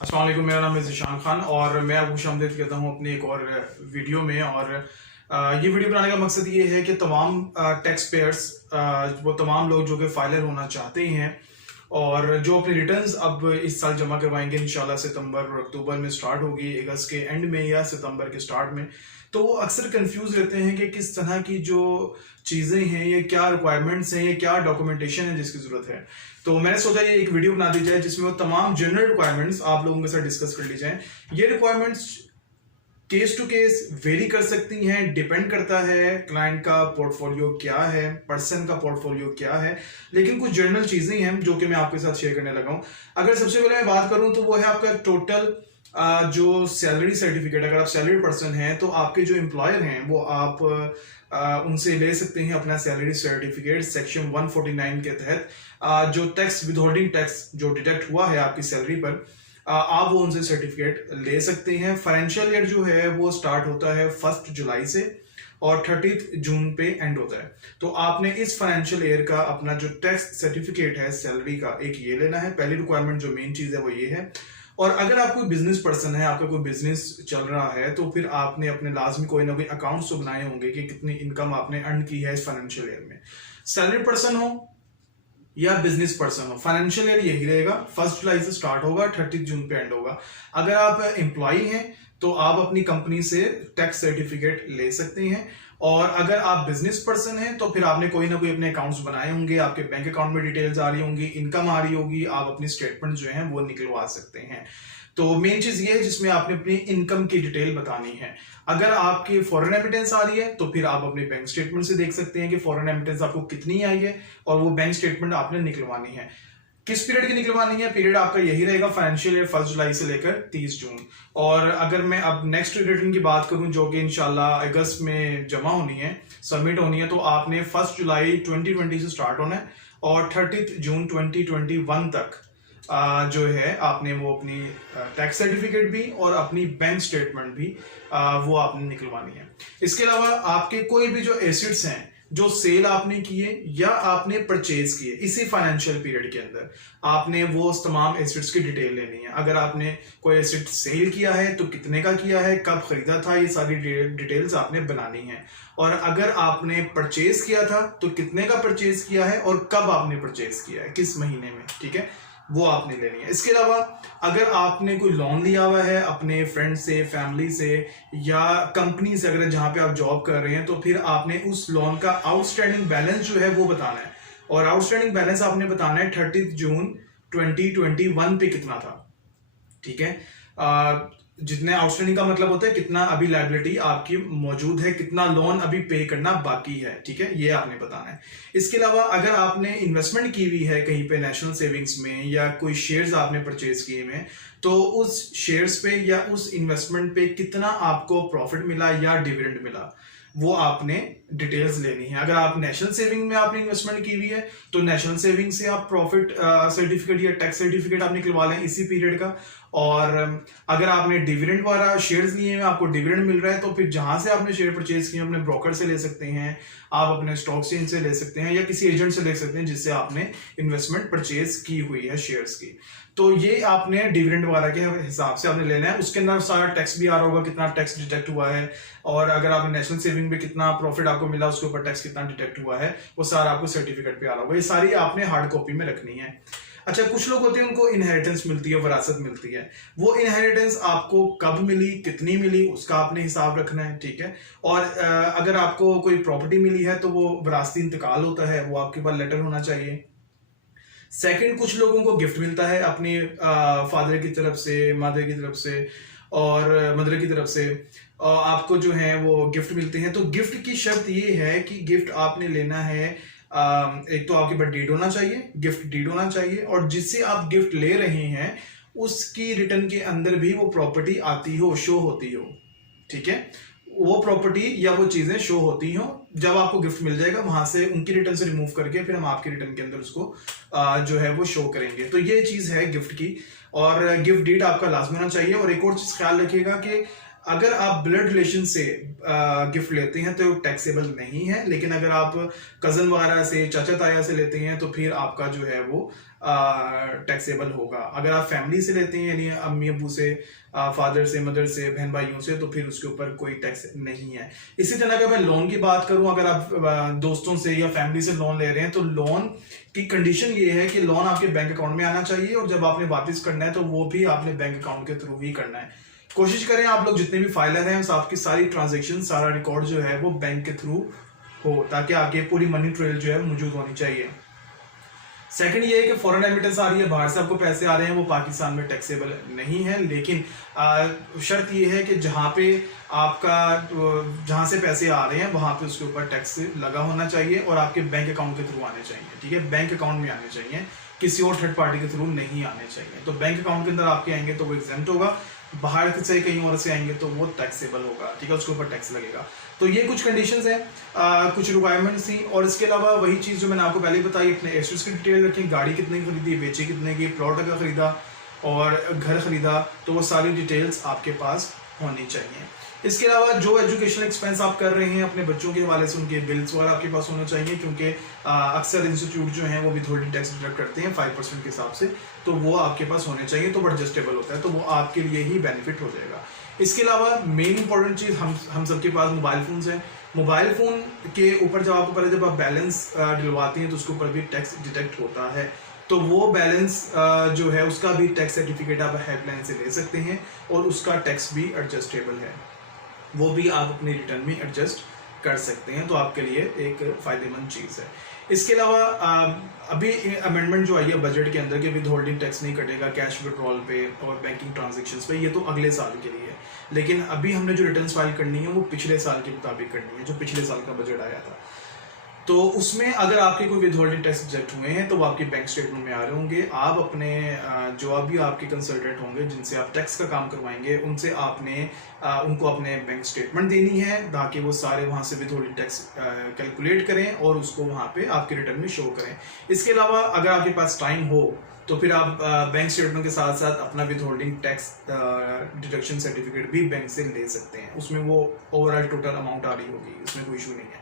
अस्सलाम वालेकुम, मेरा नाम है ज़ीशान खान और मैं आपको खुशामदीद कहता हूँ अपनी एक और वीडियो में। और ये वीडियो बनाने का मकसद ये है कि तमाम टैक्स पेयर्स वो तमाम लोग जो कि फाइलर होना चाहते हैं और जो अपने रिटर्न्स अब इस साल जमा करवाएंगे इंशाल्लाह सितंबर और अक्टूबर में स्टार्ट होगी, अगस्त के एंड में या सितंबर के स्टार्ट में, तो वो अक्सर कंफ्यूज रहते हैं कि किस तरह की जो चीज़ें हैं, ये क्या रिक्वायरमेंट्स हैं, ये क्या डॉक्यूमेंटेशन है जिसकी ज़रूरत है। तो मैंने सोचा ये एक वीडियो बना दी जाए जिसमें वो तमाम जनरल रिक्वायरमेंट्स आप लोगों के साथ डिस्कस कर ली जाए। ये requirements case to case vary कर सकती हैं, डिपेंड करता है क्लाइंट का पोर्टफोलियो क्या है, पर्सन का पोर्टफोलियो क्या है, लेकिन कुछ जनरल चीजें हैं जो कि मैं आपके साथ शेयर करने लगा हूं। अगर सबसे पहले मैं बात करूं तो वो है आपका टोटल जो सैलरी सर्टिफिकेट। अगर आप सैलरी पर्सन हैं तो आपके जो एम्प्लॉयर हैं वो आप उनसे ले सकते हैं अपना सैलरी सर्टिफिकेट सेक्शन 149 के तहत। जो टैक्स विदहोल्डिंग टैक्स जो डिडक्ट हुआ है आपकी सैलरी पर, आप वो उनसे सर्टिफिकेट ले सकते हैं। फाइनेंशियल ईयर जो है वो स्टार्ट होता है 1 जुलाई से और 30 जून पे एंड होता है। तो आपने इस फाइनेंशियल ईयर का अपना जो टैक्स सर्टिफिकेट है सैलरी का, एक ये लेना है। पहली रिक्वायरमेंट जो मेन चीज है वो ये है। और अगर आप कोई बिजनेस पर्सन है, आपका कोई बिजनेस चल रहा है, तो फिर आपने अपने लाजमी कोई ना कोई अकाउंट्स तो बनाए होंगे कि कितनी इनकम आपने अर्न की है इस फाइनेंशियल ईयर में। सैलरी पर्सन हो या बिजनेस पर्सन हो, फाइनेंशियल ईयर यही रहेगा। 1 जुलाई से स्टार्ट होगा, 30 जून पे एंड होगा। अगर आप एम्प्लॉई हैं तो आप अपनी कंपनी से टैक्स सर्टिफिकेट ले सकते हैं। और अगर आप बिजनेस पर्सन हैं तो फिर आपने कोई ना कोई अपने अकाउंट्स बनाए होंगे, आपके बैंक अकाउंट में डिटेल्स आ रही होंगी, इनकम आ रही होगी, आप अपनी स्टेटमेंट जो है वो निकलवा सकते हैं। तो मेन चीज ये है जिसमें आपने अपनी इनकम की डिटेल बतानी है। अगर आपकी फॉरेन एमिटेंस आ रही है तो फिर आप अपने बैंक स्टेटमेंट से देख सकते हैं कि फॉरेन एमिटेंस आपको कितनी आई है और वो बैंक स्टेटमेंट आपने निकलवानी है। किस पीरियड की निकलवानी है? पीरियड आपका यही रहेगा फाइनेंशियल ईयर 1 जुलाई से लेकर 30 जून। और अगर मैं अब नेक्स्ट रिटर्न की बात करूं जो कि इंशाल्लाह अगस्त में जमा होनी है, सबमिट होनी है, तो आपने 1 जुलाई 2020 से स्टार्ट होना है और 30 जून 2021 तक जो है आपने वो अपनी टैक्स सर्टिफिकेट भी और अपनी बैंक स्टेटमेंट भी वो आपने निकलवानी है। इसके अलावा आपके कोई भी जो एसेट्स हैं जो सेल आपने किए या आपने परचेज किए इसी फाइनेंशियल पीरियड के अंदर, आपने वो तमाम एसेट्स की डिटेल लेनी है। अगर आपने कोई एसेट सेल किया है तो कितने का किया है, कब खरीदा था, ये सारी डिटेल्स आपने बनानी है। और अगर आपने परचेज किया था तो कितने का परचेज किया है और कब आपने परचेज किया है, किस महीने में, ठीक है, वो आपने लेनी है। इसके अलावा अगर आपने कोई लोन लिया हुआ है अपने फ्रेंड से, फैमिली से या कंपनी से, अगर जहां पे आप जॉब कर रहे हैं, तो फिर आपने उस लोन का आउटस्टैंडिंग बैलेंस जो है वो बताना है। और आउटस्टैंडिंग बैलेंस आपने बताना है 30 जून 2021 पे कितना था, ठीक है। जितने आउटस्टैंडिंग का मतलब होता है कितना अभी लायबिलिटी आपकी मौजूद है, कितना लोन अभी पे करना बाकी है, ठीक है, ये आपने बताना है। इसके अलावा अगर आपने इन्वेस्टमेंट की हुई है कहीं पे नेशनल सेविंग्स में या कोई शेयर्स आपने परचेज किए में, तो उस शेयर्स पे या उस इन्वेस्टमेंट पे कितना आपको प्रॉफिट मिला या डिविडेंड मिला, वो आपने डिटेल्स लेनी है। अगर आप नेशनल सेविंग में आपने इन्वेस्टमेंट की हुई है तो नेशनल सेविंग से आप प्रॉफिट सर्टिफिकेट या टैक्स सर्टिफिकेट आप निकलवा लें इसी पीरियड का। और अगर आपने डिविडेंड वाला शेयर्स लिए हैं, आपको डिविडेंड मिल रहा है, तो फिर जहां से आपने शेयर परचेज किए अपने ब्रोकर से ले सकते हैं, आप अपने स्टॉक एक्सचेंज से ले सकते हैं या किसी एजेंट से ले सकते हैं जिससे आपने इन्वेस्टमेंट परचेज की हुई है शेयर्स की। तो ये आपने डिविडेंड वाला के हिसाब से आपने लेना है। उसके अंदर सारा टैक्स भी आ रहा होगा, कितना टैक्स डिडक्ट हुआ है, और अगर आपने नेशनल सेविंग में कितना प्रॉफिट आपको मिला उसके ऊपर टैक्स कितना डिडक्ट हुआ है, वो सारा आपको सर्टिफिकेट पे आ रहा होगा। ये सारी आपने हार्ड कॉपी में रखनी है। अच्छा, कुछ लोग होते हैं उनको इनहेरिटेंस मिलती है, विरासत मिलती है। वो इनहेरिटेंस आपको कब मिली, कितनी मिली, उसका आपने हिसाब रखना है, ठीक है। और अगर आपको कोई प्रॉपर्टी मिली है तो वो विरासती इंतकाल होता है, वो आपके पास लेटर होना चाहिए। सेकंड, कुछ लोगों को गिफ्ट मिलता है अपनी फादर की तरफ से, मदर की तरफ से और मदर की तरफ से, आपको जो है वो गिफ्ट मिलते हैं। तो गिफ्ट की शर्त ये है कि गिफ्ट आपने लेना है, एक तो आपके पास डीड होना चाहिए, गिफ्ट डीड होना चाहिए, और जिससे आप गिफ्ट ले रहे हैं उसकी रिटर्न के अंदर भी वो प्रॉपर्टी आती हो, शो होती हो, ठीक है, वो प्रॉपर्टी या वो चीजें शो होती हो। जब आपको गिफ्ट मिल जाएगा वहां से उनकी रिटर्न से रिमूव करके फिर हम आपकी रिटर्न के अंदर उसको जो है वो शो करेंगे। तो ये चीज है गिफ्ट की। और गिफ्ट डीड आपका लाजमी होना चाहिए। और एक और चीज ख्याल रखिएगा कि अगर आप ब्लड रिलेशन से गिफ्ट लेते हैं तो टैक्सेबल नहीं है, लेकिन अगर आप कजन वगैरह से, चाचा ताया से लेते हैं तो फिर आपका जो है वो टैक्सेबल होगा। अगर आप फैमिली से लेते हैं यानी अम्मी अबू से, फादर से, मदर से, बहन भाइयों से, तो फिर उसके ऊपर कोई टैक्स नहीं है। इसी तरह अगर मैं लोन की बात करूं, अगर आप दोस्तों से या फैमिली से लोन ले रहे हैं तो लोन की कंडीशन ये है कि लोन आपके बैंक अकाउंट में आना चाहिए और जब आपने वापस करना है तो वो भी आपने बैंक अकाउंट के थ्रू ही करना है। कोशिश करें आप लोग जितने भी फाइलर हैं आपकी सारी ट्रांजेक्शन, सारा रिकॉर्ड जो है वो बैंक के थ्रू हो, ताकि आगे पूरी मनी ट्रेल जो है मौजूद होनी चाहिए। सेकंड ये है कि फॉरेन रेमिटेंस आ रही है, बाहर से आपको पैसे आ रहे हैं, वो पाकिस्तान में टैक्सेबल नहीं है, लेकिन शर्त ये है कि जहाँ से पैसे आ रहे हैं वहां पे उसके ऊपर टैक्स लगा होना चाहिए और आपके बैंक अकाउंट के थ्रू आने चाहिए। ठीक है, बैंक अकाउंट में आने चाहिए, किसी और थर्ड पार्टी के थ्रू नहीं आने चाहिए। तो बैंक अकाउंट के अंदर आपके आएंगे तो वो एग्जेम्प्ट होगा, बाहर से कहीं और से आएंगे तो वो टैक्सेबल होगा। ठीक है, उसके ऊपर टैक्स लगेगा। तो ये कुछ कंडीशंस हैं, कुछ रिक्वायरमेंट्स थी। और इसके अलावा वही चीज़ जो मैंने आपको पहले बताई, अपने एसेट्स की डिटेल रखें, गाड़ी कितने की खरीदी, बेची कितने की, प्लॉट का खरीदा और घर खरीदा, तो वो सारी डिटेल्स आपके पास होनी चाहिए। इसके अलावा जो एजुकेशनल एक्सपेंस आप कर रहे हैं अपने बच्चों के हवाले से, उनके बिल्स वगैरह आपके पास होने चाहिए, क्योंकि अक्सर इंस्टीट्यूट जो हैं वो विथहोल्डिंग टैक्स डिडक्ट करते हैं 5% के हिसाब से, तो वो आपके पास होने चाहिए, तो एडजस्टेबल होता है, तो वो आपके लिए ही बेनिफिट हो जाएगा। इसके अलावा मेन इंपॉर्टेंट चीज़, हम सबके पास मोबाइल फोन्स हैं। मोबाइल फोन के ऊपर जब आपको पता, जब आप बैलेंस डलवाते हैं तो उसके ऊपर भी टैक्स डिडक्ट होता है, तो वो बैलेंस जो है उसका भी टैक्स सर्टिफिकेट आप हेल्पलाइन से ले सकते हैं और उसका टैक्स भी एडजस्टेबल है, वो भी आप अपनी रिटर्न में एडजस्ट कर सकते हैं, तो आपके लिए एक फायदेमंद चीज़ है। इसके अलावा अभी अमेंडमेंट जो आई है बजट के अंदर कि विदहोल्डिंग टैक्स नहीं कटेगा कैश विड्रॉल पे और बैंकिंग ट्रांजैक्शंस पे, ये तो अगले साल के लिए है, लेकिन अभी हमने जो रिटर्न्स फाइल करनी है वो पिछले साल के मुताबिक करनी है, जो पिछले साल का बजट आया था। तो उसमें अगर आपके कोई विदहोल्डिंग टैक्स डिडक्ट हुए हैं तो वो आपके बैंक स्टेटमेंट में आ रहे होंगे। आप अपने जो भी आपके कंसल्टेंट होंगे जिनसे आप टैक्स का काम करवाएंगे, उनसे आपने उनको अपने बैंक स्टेटमेंट देनी है, ताकि वो सारे वहाँ से विदहोल्डिंग टैक्स कैलकुलेट करें और उसको वहाँ पे आपके रिटर्न में शो करें। इसके अलावा अगर आपके पास टाइम हो तो फिर आप बैंक स्टेटमेंट के साथ साथ अपना विदहोल्डिंग टैक्स डिडक्शन सर्टिफिकेट भी बैंक से ले सकते हैं, उसमें वो ओवरऑल टोटल अमाउंट आ रही होगी, उसमें कोई इशू नहीं है।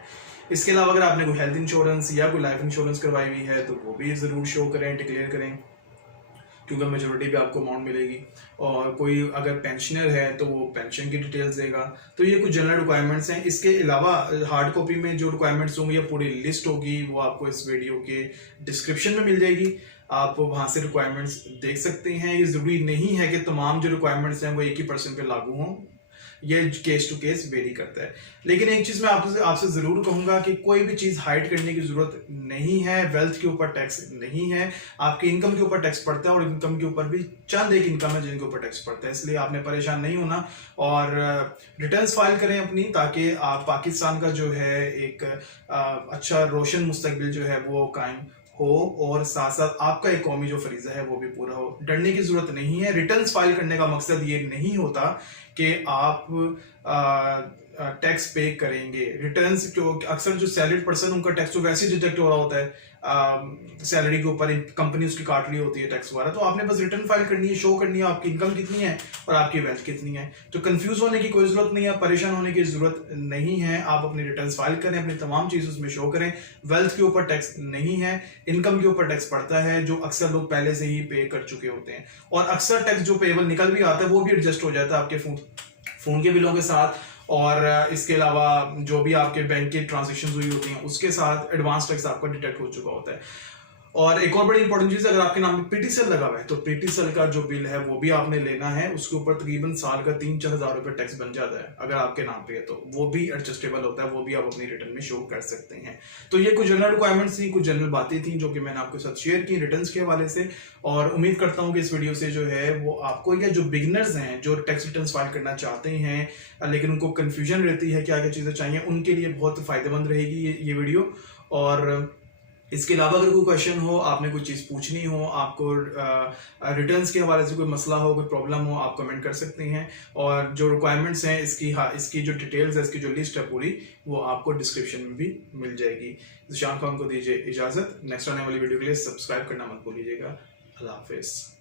इसके अलावा अगर आपने कोई हेल्थ इंश्योरेंस या कोई लाइफ इंश्योरेंस करवाई हुई है तो वो भी ज़रूर शो करें, डिक्लेयर करें, क्योंकि मेजोरिटी भी आपको अमाउंट मिलेगी। और कोई अगर पेंशनर है तो वो पेंशन की डिटेल्स देगा। तो ये कुछ जनरल रिक्वायरमेंट्स हैं। इसके अलावा हार्ड कॉपी में जो रिक्वायरमेंट्स होंगी या पूरी लिस्ट होगी वो आपको इस वीडियो के डिस्क्रिप्शन में मिल जाएगी, आप वहाँ से रिक्वायरमेंट्स देख सकते हैं। ये ज़रूरी नहीं है कि तमाम जो रिक्वायरमेंट्स हैं वो एक ही पर्सन पे लागू हों, ये केस टू केस वेरी करता है। लेकिन एक चीज मैं आपसे जरूर कहूंगा कि कोई भी चीज हाइड करने की जरूरत नहीं है। वेल्थ के ऊपर टैक्स नहीं है, आपकी इनकम के ऊपर टैक्स पड़ता है और इनकम के ऊपर भी चंद एक इनकम है जिनके ऊपर टैक्स पड़ता है, इसलिए आपने परेशान नहीं होना और रिटर्न्स फाइल करें अपनी, ताकि आप पाकिस्तान का जो है एक अच्छा रोशन मुस्तकबिल जो है वो कायम हो और साथ साथ आपका एक कौमी जो फरीजा है वो भी पूरा हो। डरने की जरूरत नहीं है। रिटर्न्स फाइल करने का मकसद ये नहीं होता कि आप टैक्स पे करेंगे। रिटर्न्स जो अक्सर जो सैलरीड पर्सन उनका टैक्स तो वैसे डिडक्ट हो रहा होता है सैलरी के ऊपर, कंपनी उसकी काट रही होती है टैक्स वगैरह, तो आपने बस रिटर्न फाइल करनी है, शो करनी है आपकी इनकम कितनी है और आपकी वेल्थ कितनी है। तो कंफ्यूज होने की कोई जरूरत नहीं है, परेशान होने की जरूरत नहीं है। आप अपनी रिटर्न्स फाइल करें, अपनी तमाम चीज़ उसमें शो करें। वेल्थ के ऊपर टैक्स नहीं है, इनकम के ऊपर टैक्स पड़ता है जो अक्सर लोग पहले से ही पे कर चुके होते हैं, और अक्सर टैक्स जो पेएबल निकल भी आता है वो भी एडजस्ट हो जाता है आपके फोन के बिलों के साथ, और इसके अलावा जो भी आपके बैंक की ट्रांजैक्शंस हुई होती हैं उसके साथ एडवांस टैक्स आपका डिटेक्ट हो चुका होता है। और एक और बड़ी इंपॉर्टेंट चीज, अगर आपके नाम पे पीटीसीएल लगा हुआ है तो पीटीसीएल का जो बिल है वो भी आपने लेना है। उसके ऊपर तकरीबन साल का 3-4 हज़ार रुपए टैक्स बन जाता है अगर आपके नाम पे है, तो वो भी एडजस्टेबल होता है, वो भी आप अपनी रिटर्न में शो कर सकते हैं। तो ये कुछ जनरल रिक्वायरमेंट्स थी, कुछ जनरल बातें थी जो कि मैंने आपके साथ शेयर की रिटर्न्स के हवाले से, और उम्मीद करता हूँ कि इस वीडियो से जो है वो आपको, या जो बिगिनर्स हैं जो टैक्स रिटर्न्स फाइल करना चाहते हैं लेकिन उनको कंफ्यूजन रहती है क्या क्या चीज़ें चाहिए, उनके लिए बहुत फायदेमंद रहेगी ये वीडियो। और इसके अलावा अगर कोई क्वेश्चन हो, आपने कोई चीज़ पूछनी हो, आपको रिटर्न्स के हवाले से कोई मसला हो, कोई प्रॉब्लम हो, आप कमेंट कर सकते हैं। और जो रिक्वायरमेंट्स हैं इसकी जो डिटेल्स है, इसकी जो लिस्ट है पूरी, वो आपको डिस्क्रिप्शन में भी मिल जाएगी। ज़िशान खान को दीजिए इजाज़त। नेक्स्ट आने वाली वीडियो के लिए सब्सक्राइब करना मत भूलिएगा। अल्लाह हाफिज़।